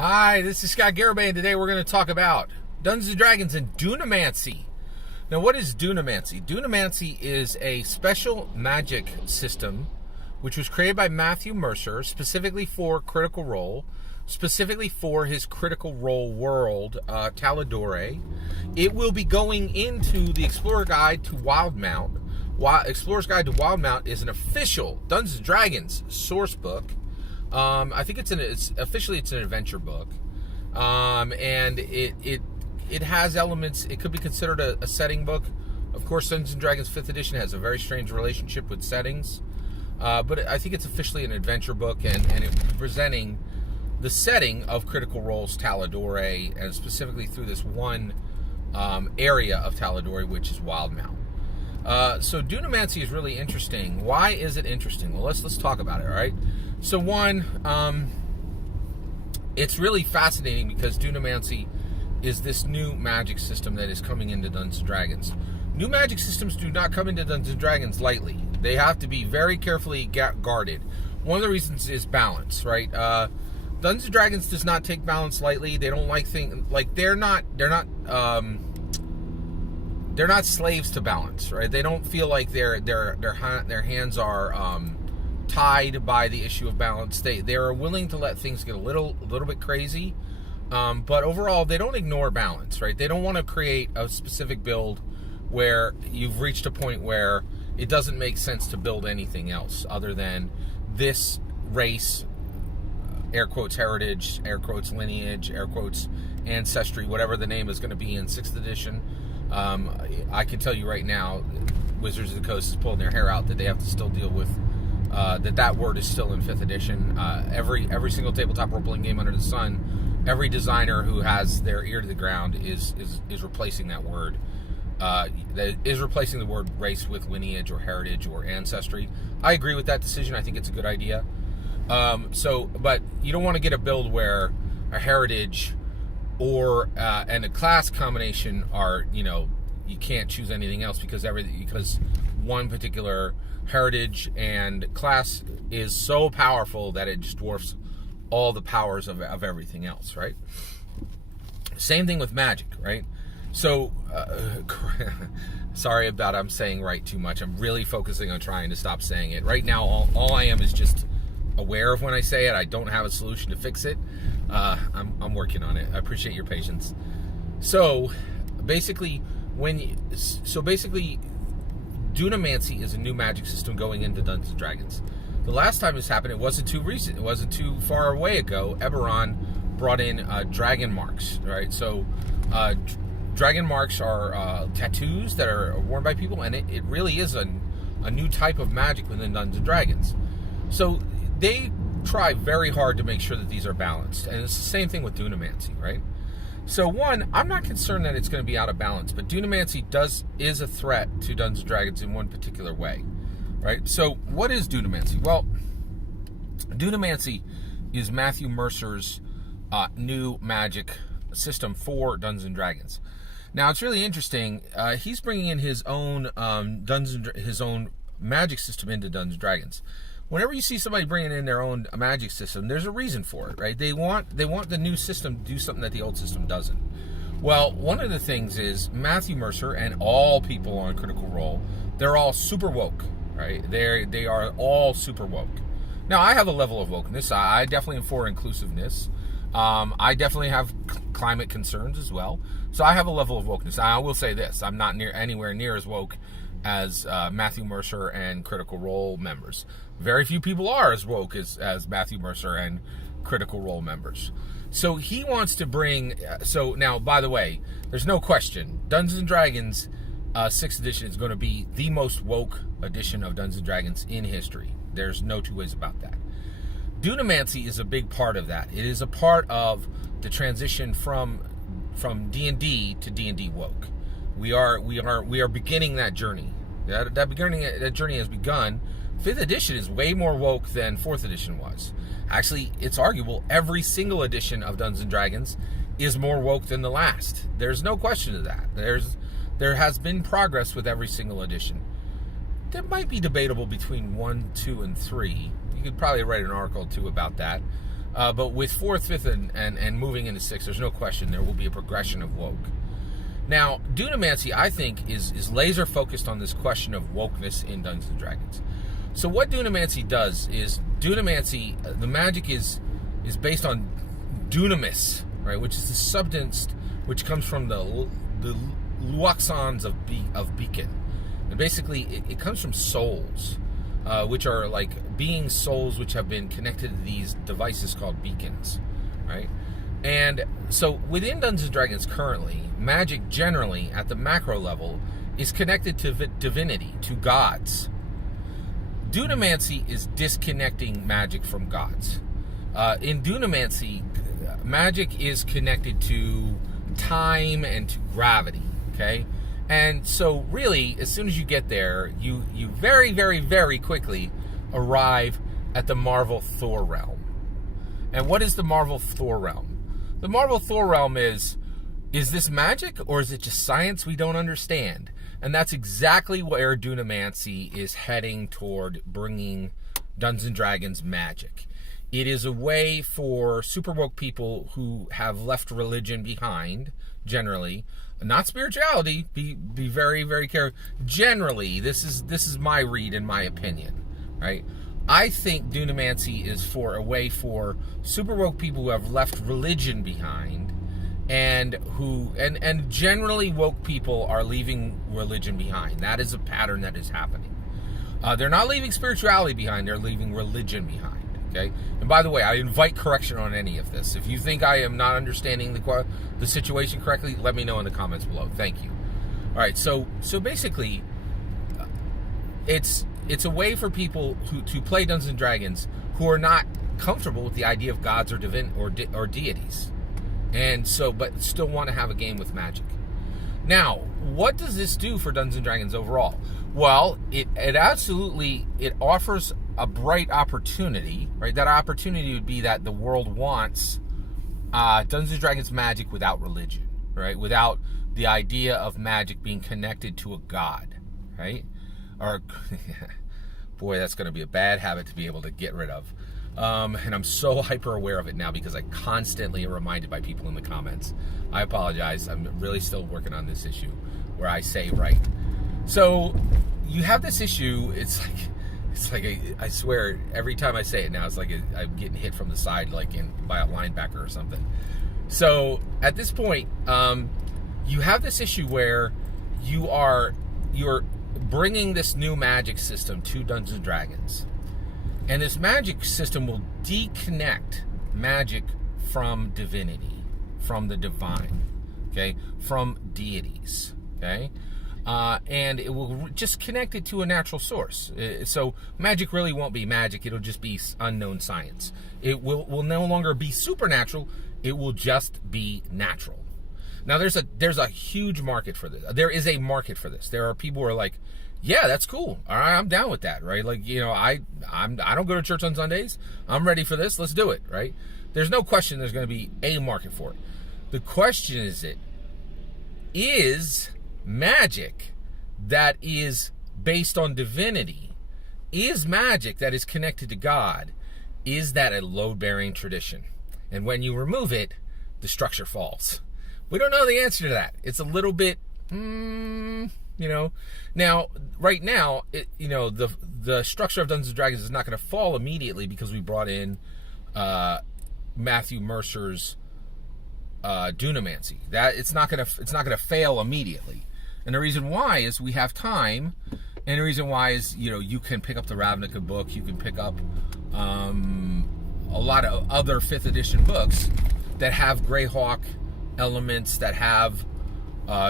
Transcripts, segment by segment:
Hi, this is Scott Garibay, and today we're going to talk about Dungeons & Dragons and Dunamancy. Now, what is Dunamancy? Dunamancy is a special magic system which was created by Matthew Mercer specifically for Critical Role, specifically for his Critical Role world, Tal'Dorei. It will be going into the Explorer Guide to Wildemount. Explorer's Guide to Wildemount is an official Dungeons & Dragons source book. I think it's officially an adventure book, and it has elements. It could be considered a setting book. Of course, Dungeons & Dragons 5th edition has a very strange relationship with settings, but I think it's officially an adventure book, and it will be presenting the setting of Critical Role's Tal'Dorei, and specifically through this one area of Tal'Dorei, which is Wildemount. So Dunamancy is really interesting. Why is it interesting? Well, let's talk about it, all right? So one, it's really fascinating because Dunamancy is this new magic system that is coming into Dungeons & Dragons. New magic systems do not come into Dungeons & Dragons lightly. They have to be very carefully guarded. One of the reasons is balance, right? Dungeons & Dragons does not take balance lightly. They don't like things like they're not slaves to balance, right? They don't feel like their hands are tied by the issue of balance. They are willing to let things get a little bit crazy, but overall they don't ignore balance, right? They don't want to create a specific build where you've reached a point where it doesn't make sense to build anything else other than this race, air quotes heritage, air quotes lineage, air quotes ancestry, whatever the name is going to be in 6th edition. I can tell you right now, Wizards of the Coast is pulling their hair out that they have to still deal with that word is still in 5th edition. Every single tabletop role-playing game under the sun, every designer who has their ear to the ground is replacing that word. That is replacing the word race with lineage or heritage or ancestry. I agree with that decision. I think it's a good idea. But you don't want to get a build where a heritage or and a class combination are, you can't choose anything else because one particular heritage and class is so powerful that it just dwarfs all the powers of everything else, right? Same thing with magic, right? So, sorry about I'm saying right too much. I'm really focusing on trying to stop saying it. Right now, all I am is just aware of when I say it. I don't have a solution to fix it. I'm working on it. I appreciate your patience. So, basically, Dunamancy is a new magic system going into Dungeons & Dragons. The last time this happened, it wasn't too recent. It wasn't too far away ago. Eberron brought in dragon marks, right? So, dragon marks are tattoos that are worn by people, and it really is a new type of magic within Dungeons & Dragons. So, they try very hard to make sure that these are balanced. And it's the same thing with Dunamancy, right? So one, I'm not concerned that it's going to be out of balance, but Dunamancy is a threat to Dungeons & Dragons in one particular way, right? So what is Dunamancy? Well, Dunamancy is Matthew Mercer's new magic system for Dungeons & Dragons. Now, it's really interesting. He's bringing in his own his own magic system into Dungeons & Dragons. Whenever you see somebody bringing in their own magic system, there's a reason for it, right? They want the new system to do something that the old system doesn't. Well, one of the things is Matthew Mercer and all people on Critical Role, they're all super woke, right? They are all super woke. Now, I have a level of wokeness. I definitely am for inclusiveness. I definitely have climate concerns as well. So I have a level of wokeness. I will say this: I'm not anywhere near as woke as Matthew Mercer and Critical Role members. Very few people are as woke as Matthew Mercer and Critical Role members. So he wants to bring... So now, by the way, there's no question. Dungeons & Dragons 6th edition is going to be the most woke edition of Dungeons & Dragons in history. There's no two ways about that. Dunamancy is a big part of that. It is a part of the transition from D&D to D&D woke. We are beginning that journey. That journey has begun. 5th edition is way more woke than 4th edition was. Actually, it's arguable every single edition of Dungeons & Dragons is more woke than the last. There's no question of that. There has been progress with every single edition. There might be debatable between 1, 2, and 3. You could probably write an article or two about that. But with 4th, 5th, and moving into 6th, there's no question there will be a progression of woke. Now, Dunamancy, I think, is laser focused on this question of wokeness in Dungeons and Dragons. So what Dunamancy does is, the magic is based on dunamis, right, which is the substance which comes from the luoxans of beacon. And basically, it comes from souls, which are like being souls which have been connected to these devices called beacons, right? And so within Dungeons and Dragons currently, magic generally at the macro level is connected to divinity, to gods. Dunamancy is disconnecting magic from gods. In Dunamancy, magic is connected to time and to gravity, okay? And so really, as soon as you get there, you very, very, very quickly arrive at the Marvel Thor realm. And what is the Marvel Thor realm? The Marvel Thor realm is this magic or is it just science we don't understand? And that's exactly where Dunamancy is heading toward, bringing Dungeons & Dragons magic. It is a way for super woke people who have left religion behind, generally, not spirituality, be very, very careful. Generally, this is my read and my opinion, right? I think Dunamancy is for a way for super woke people who have left religion behind, and generally woke people are leaving religion behind. That is a pattern that is happening. They're not leaving spirituality behind, they're leaving religion behind. Okay, and by the way, I invite correction on any of this. If you think I am not understanding the situation correctly, let me know in the comments below. Thank you. All right, so basically, it's a way for people to play Dungeons and Dragons who are not comfortable with the idea of gods or or deities, and so but still want to have a game with magic. Now, what does this do for Dungeons and Dragons overall? Well, it absolutely offers a bright opportunity, right? That opportunity would be that the world wants Dungeons and Dragons magic without religion, right? Without the idea of magic being connected to a god, right? Or, boy, that's going to be a bad habit to be able to get rid of. And I'm so hyper aware of it now because I constantly am reminded by people in the comments. I apologize. I'm really still working on this issue where I say right. So you have this issue. It's like I swear every time I say it now, it's like I'm getting hit from the side, like by a linebacker or something. So at this point, you have this issue where you're bringing this new magic system to Dungeons and Dragons, and this magic system will deconnect magic from divinity, from the divine, okay, from deities, okay. And it will just connect it to a natural source. So magic really won't be magic. It'll just be unknown science. It will no longer be supernatural. It will just be natural. Now, there's a huge market for this. There is a market for this. There are people who are like, yeah, that's cool. All right, I'm down with that, right? Like, you know, I don't go to church on Sundays. I'm ready for this. Let's do it, right? There's no question there's going to be a market for it. The question is magic that is based on divinity, is magic that is connected to God, is that a load-bearing tradition? And when you remove it, the structure falls. We don't know the answer to that. It's a little bit, you know. Now, right now, the structure of Dungeons & Dragons is not going to fall immediately because we brought in Matthew Mercer's Dunamancy. That it's not gonna fail immediately. And the reason why is we have time, and the reason why is, you know, you can pick up the Ravnica book, you can pick up a lot of other 5th edition books that have Greyhawk elements, that have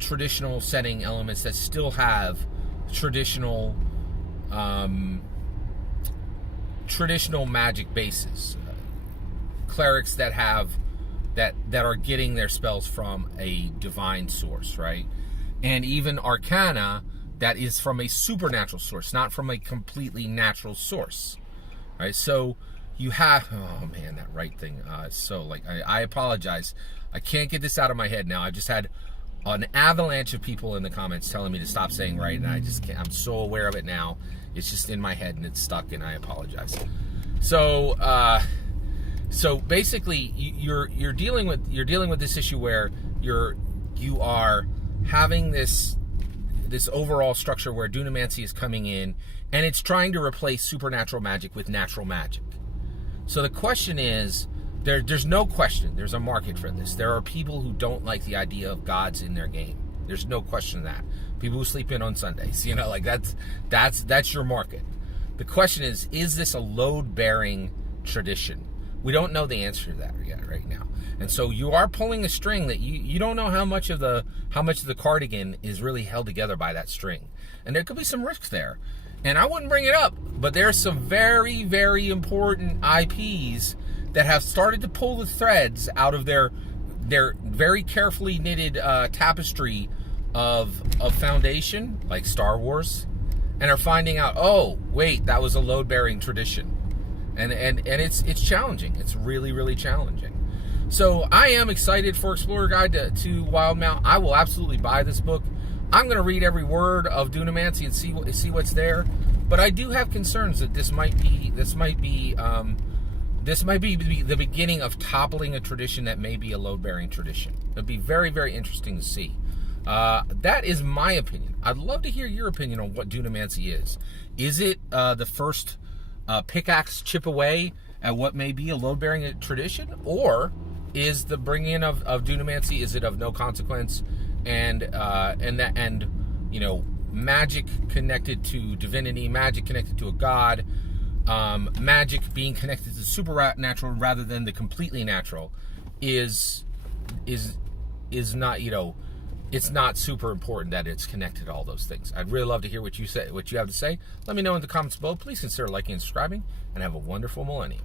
traditional setting elements, that still have traditional magic bases. Clerics that have that are getting their spells from a divine source, right? And even arcana that is from a supernatural source, not from a completely natural source, right? So you have, oh man, that right thing. So like, I apologize. I can't get this out of my head now. I just had an avalanche of people in the comments telling me to stop saying right, and I just can't. I'm so aware of it now. It's just in my head and it's stuck, and I apologize. So So basically, you're dealing with this issue where you are having this overall structure where Dunamancy is coming in, and it's trying to replace supernatural magic with natural magic. So the question is, there's no question, there's a market for this. There are people who don't like the idea of gods in their game. There's no question of that. People who sleep in on Sundays, like that's your market. The question is this a load-bearing tradition? We don't know the answer to that yet right now. And so you are pulling a string that you don't know how much of the cardigan is really held together by that string. And there could be some risk there. And I wouldn't bring it up, but there's some very, very important IPs that have started to pull the threads out of their very carefully knitted tapestry of foundation, like Star Wars, and are finding out, oh, wait, that was a load-bearing tradition. And it's challenging. It's really, really challenging. So I am excited for Explorer Guide to Wildemount. I will absolutely buy this book. I'm going to read every word of Dunamancy and see what's there. But I do have concerns that this might be the beginning of toppling a tradition that may be a load-bearing tradition. It'd be very, very interesting to see. That is my opinion. I'd love to hear your opinion on what Dunamancy is. Is it the first pickaxe chip away at what may be a load-bearing tradition, or is the bringing in of Dunamancy, is it of no consequence, and magic connected to divinity, magic connected to a god, magic being connected to supernatural rather than the completely natural is not, it's not super important that it's connected to all those things. I'd really love to hear what you have to say. Let me know in the comments below. Please consider liking and subscribing, and have a wonderful millennium.